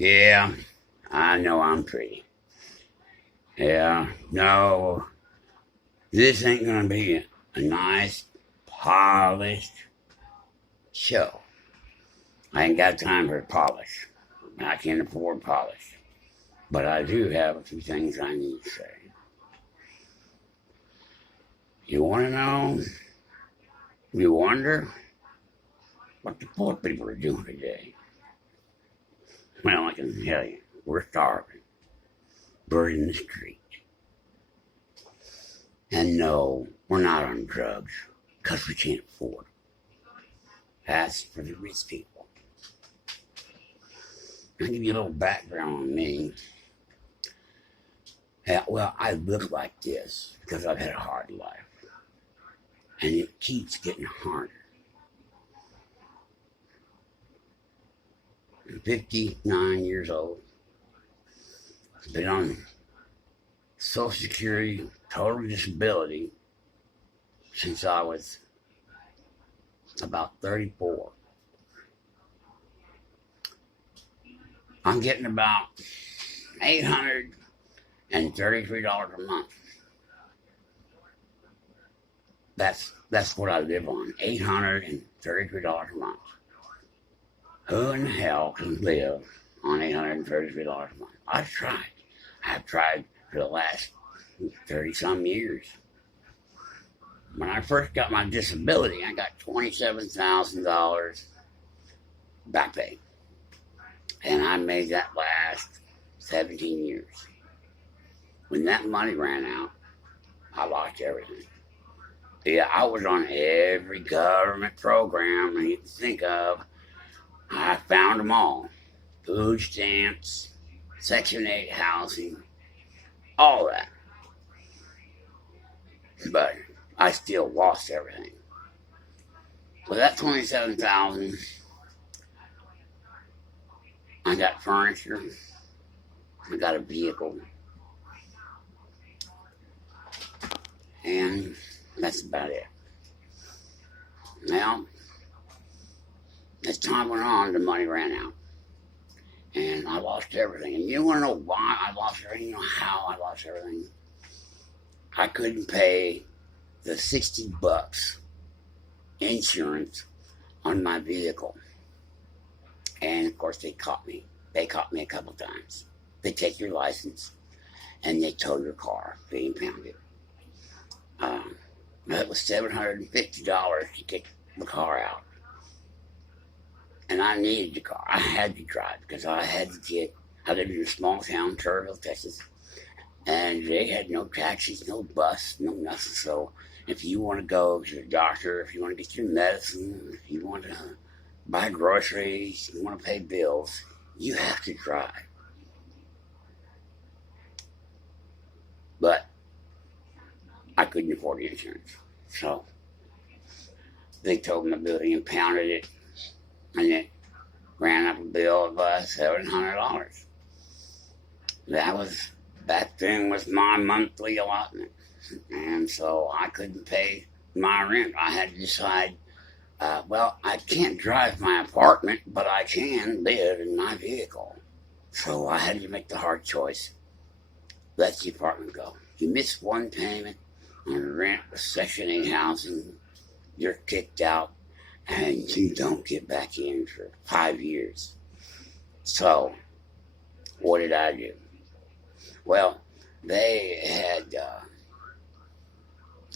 Yeah, I know I'm pretty. Yeah, no, this ain't gonna be a nice, polished show. I ain't got time for polish. I can't afford polish. But I do have a few things I need to say. You want to know? You wonder what the poor people are doing today? Well, I can tell you, we're starving, bird in the street. And no, we're not on drugs, because we can't afford them. That's for the rich people. I'll give you a little background on me. Yeah, well, I look like this because I've had a hard life. And it keeps getting harder. I'm 59 years old. Been on Social Security, total disability, since I was about 34. I'm getting about $833 a month. That's what I live on, $833 a month. Who in the hell can live on $833 a month? I've tried for the last 30-some years. When I first got my disability, I got $27,000 back pay. And I made that last 17 years. When that money ran out, I lost everything. Yeah, I was on every government program you can think of. I found them all. Food stamps, Section 8 housing, all that. But I still lost everything. With that $27,000, I got furniture, I got a vehicle, and that's about it. Now, as time went on, the money ran out. And I lost everything. And you want to know why I lost everything? You know how I lost everything? I couldn't pay the $60 insurance on my vehicle. And of course, they caught me. They caught me a couple times. They take your license and they tow your car. They impound it. It was $750 to get the car out. And I needed the car. I had to drive because I lived in a small town, Turville, Texas. And they had no taxis, no bus, no nothing. So if you want to go to the doctor, if you want to get your medicine, if you want to buy groceries, you want to pay bills, you have to drive. But I couldn't afford the insurance. So they towed my bill, they impounded it, and it ran up a bill of $700. That was, back then, was my monthly allotment. And so I couldn't pay my rent. I had to decide, I can't drive my apartment, but I can live in my vehicle. So I had to make the hard choice. Let the apartment go. You miss one payment on rent with Section 8 housing, you're kicked out, and you don't get back in for 5 years. So, what did I do? Well, they had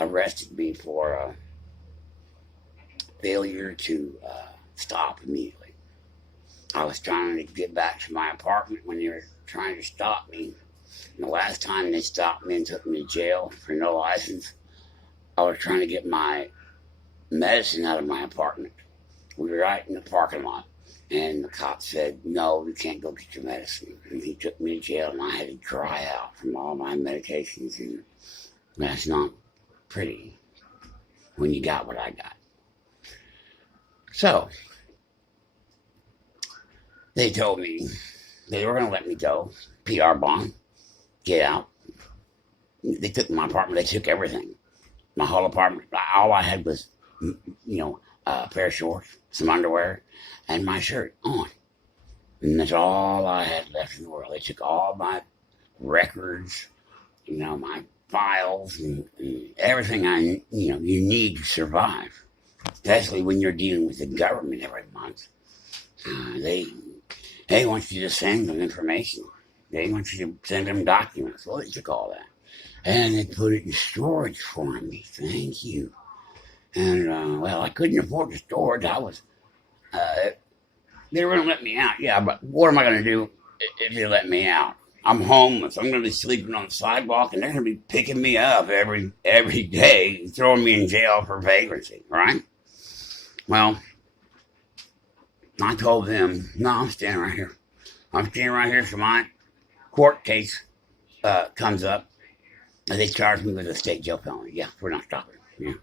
arrested me for failure to stop immediately. I was trying to get back to my apartment when they were trying to stop me. And the last time they stopped me and took me to jail for no license, I was trying to get my medicine out of my apartment. We were right in the parking lot. And the cop said, no, you can't go get your medicine. And he took me to jail, and I had to dry out from all my medications. And that's not pretty when you got what I got. So, they told me they were going to let me go. PR bond. Get out. They took my apartment. They took everything. My whole apartment. All I had was, a pair of shorts, some underwear, and my shirt on. And that's all I had left in the world. They took all my records, my files, and everything you need to survive. Especially when you're dealing with the government every month. They want you to send them information. They want you to send them documents. Well, they took all that. And they put it in storage for me. Thank you. And, I couldn't afford the storage. They were going to let me out. Yeah, but what am I going to do if they let me out? I'm homeless. I'm going to be sleeping on the sidewalk, and they're going to be picking me up every day, throwing me in jail for vagrancy, right? Well, I told them, no, I'm standing right here. I'm standing right here so my court case comes up, and they charged me with a state jail felony. Yeah, we're not stopping. Yeah.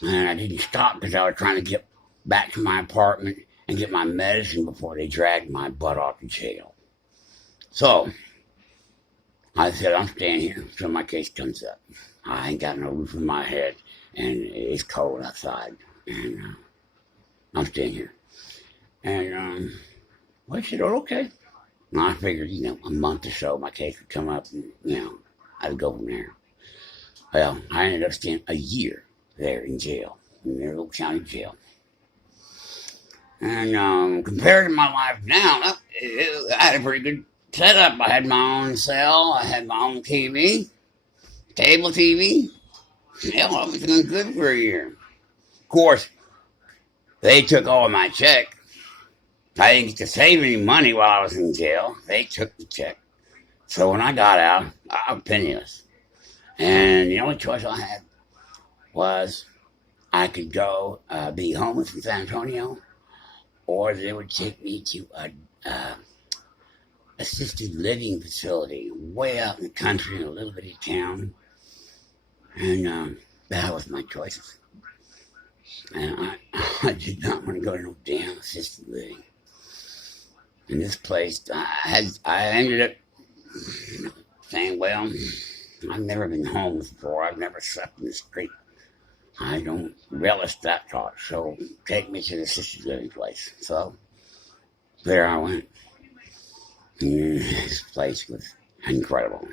And I didn't stop because I was trying to get back to my apartment and get my medicine before they dragged my butt off to jail. So I said, I'm staying here until my case comes up. I ain't got no roof in my head, and it's cold outside, and I'm staying here. And I said, oh, okay. And I figured, a month or so, my case would come up, and, I'd go from there. Well, I ended up staying a year there in jail, in their little county jail. And compared to my life now, I had a pretty good setup. I had my own cell. I had my own TV, cable TV. Hell, I was doing good for a year. Of course, they took all my check. I didn't get to save any money while I was in jail. They took the check. So when I got out, I was penniless. And the only choice I had was I could go be homeless in San Antonio, or they would take me to a assisted living facility way out in the country in a little bitty town. And that was my choice. And I did not want to go to no damn assisted living. In this place, I ended up saying, well, I've never been homeless before. I've never slept in the street. I don't relish that thought, so take me to the assisted living place. So there I went. And this place was incredible.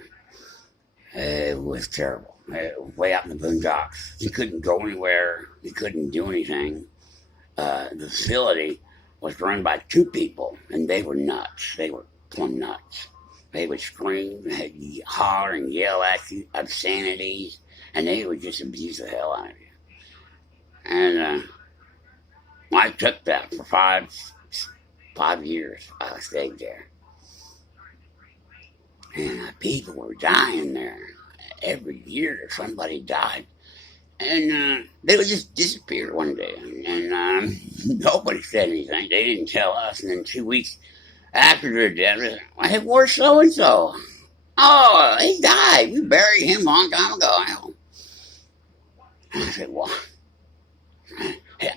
It was terrible. It was way out in the boondocks. You couldn't go anywhere. You couldn't do anything. The facility was run by two people, and they were nuts. They were plumb nuts. They would scream, they'd holler and yell at you, obscenities, and they would just abuse the hell out of you. And I took that for five years. I stayed there. And people were dying there. Every year somebody died. And they would just disappear one day. And nobody said anything. They didn't tell us. And then 2 weeks after their death, I said, where's so-and-so? Oh, he died. We buried him a long time ago. And I said, what?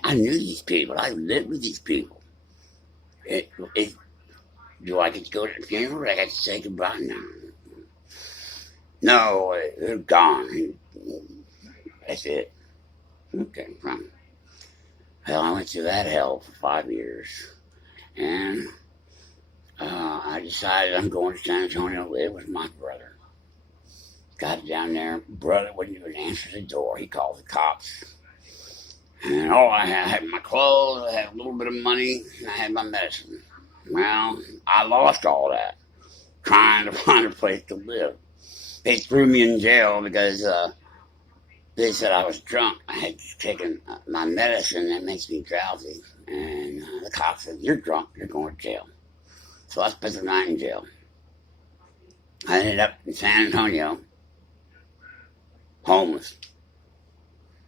I knew these people. I lived with these people. Do I get to go to the funeral? I got to say goodbye now. No, they're gone. That's it. Okay, fine. Well, I went through that hell for 5 years. And I decided I'm going to San Antonio to live with my brother. Got down there. Brother wouldn't even answer the door. He called the cops. And I had my clothes, I had a little bit of money, and I had my medicine. Well, I lost all that trying to find a place to live. They threw me in jail because they said I was drunk. I had taken my medicine that makes me drowsy. And the cop said, you're drunk, you're going to jail. So I spent the night in jail. I ended up in San Antonio, homeless,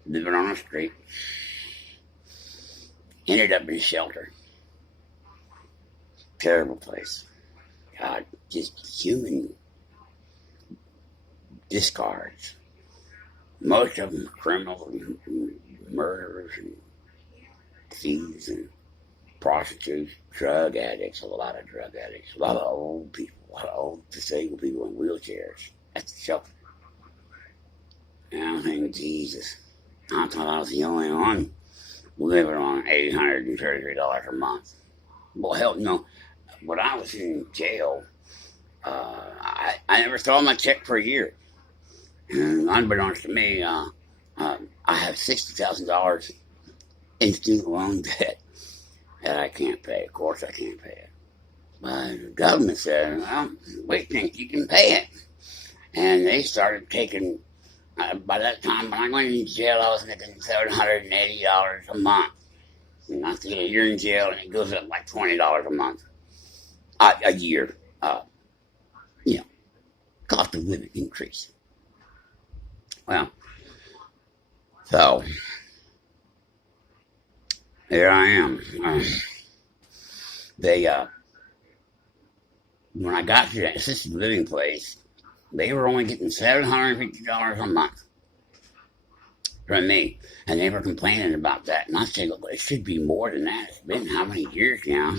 living on the street. Ended up in a shelter. Terrible place. God, just human discards. Most of them are criminals and murderers and thieves and prostitutes, drug addicts, a lot of drug addicts, a lot of old people, a lot of old disabled people in wheelchairs. That's the shelter. And I'm thinking, Jesus, I thought I was the only one living on $833 a month. Well, hell no. when I was in jail, I never saw my check for a year. And unbeknownst to me, I have $60,000 in student loan debt that I can't pay. Of course, I can't pay it. But the government said, well, we think you can pay it. And they started taking, by that time, when I went in jail, I was making $780 a month. And I think you're in jail, and it goes up like $20 a month, a year. You know, cost of living increase. Well, so here I am. When I got to that assisted living place, they were only getting $750 a month from me, and they were complaining about that. And I said, look, it should be more than that. It's been how many years now?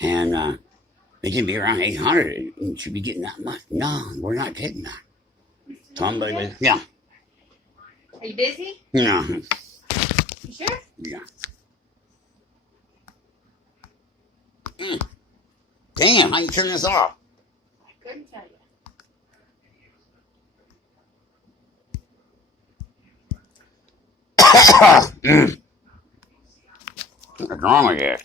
And it should be around 800. You should be getting that much. No, we're not getting that. Somebody was, yeah. Are you busy? No. You sure? Yeah. Damn, how you turn this off? I couldn't tell you. What's wrong with this?